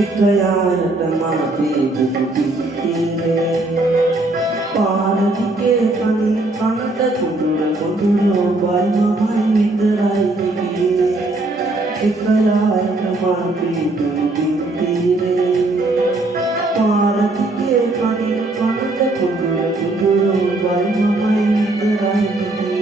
එකයාට මාපේ දුටු පිටිරේ පාරදිගේ කනින් කනට කුඩුර කුඩුර ඔබයි මමයි විතරයි ගියේ එකයාට මාපේ දුටු පිටිරේ පාරදිගේ කනින් කනට කුඩුර කුඩුර ඔබයි මමයි විතරයි ගියේ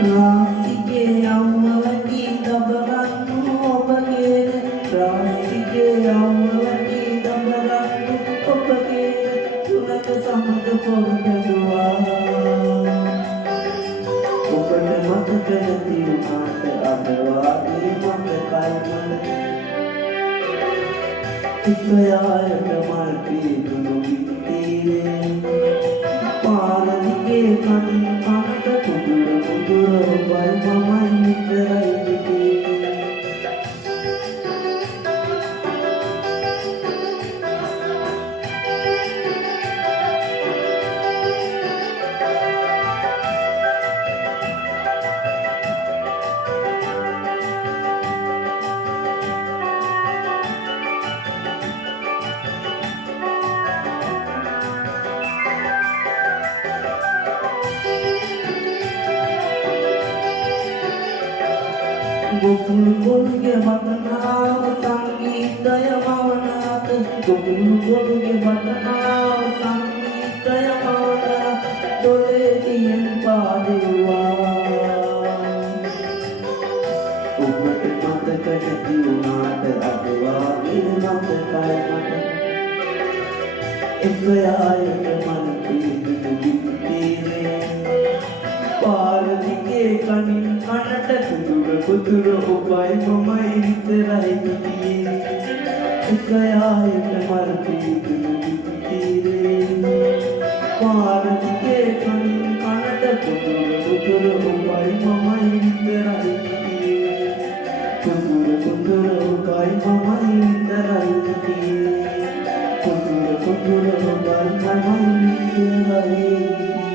රාසිගේ යව්වවැඩි දබරන්නු ඔබගේ රාසිගේ යව්වවැඩි දබරන්නු ඔබගේ තුනක සමග පොර බැඳුවා ඔබට මතක නැති වුණාට අද වාගේ මතකයි මට එකයාට මල් පිදුණු විත්තිරේ පාරදිගේ කනින් කනට කුඩුර කුඩුර ඔබයි මමයි විතරයි ගියේ ගොකුළු ගොළුගේ වටනාව සංගීතය මවනාත ගොකුළු ගොළුගේ වටනාව සංගීතය මවනාත දොලේ තියෙන් පාදෙව්වා ඔබට මතක නැති වුණාට අද වාගේ මතකයි මට එකයාට මල් පිදුණු විත්තිරේ පාරදිගේ කනින් කනට කුඩුර කුඩුර ඔබයි මමයි විතරයි ගියේ එකයාට මල් පිදුණු විත්තිරේ පාරදිගේ කනින් කනට කුඩුර කුඩුර ඔබයි මමයි විතරයි ගියේ කුඩුර කුඩුර ඔබයි මමයි විතරයි ගියේ කුඩුර කුඩුර ඔබයි මමයි විතරයි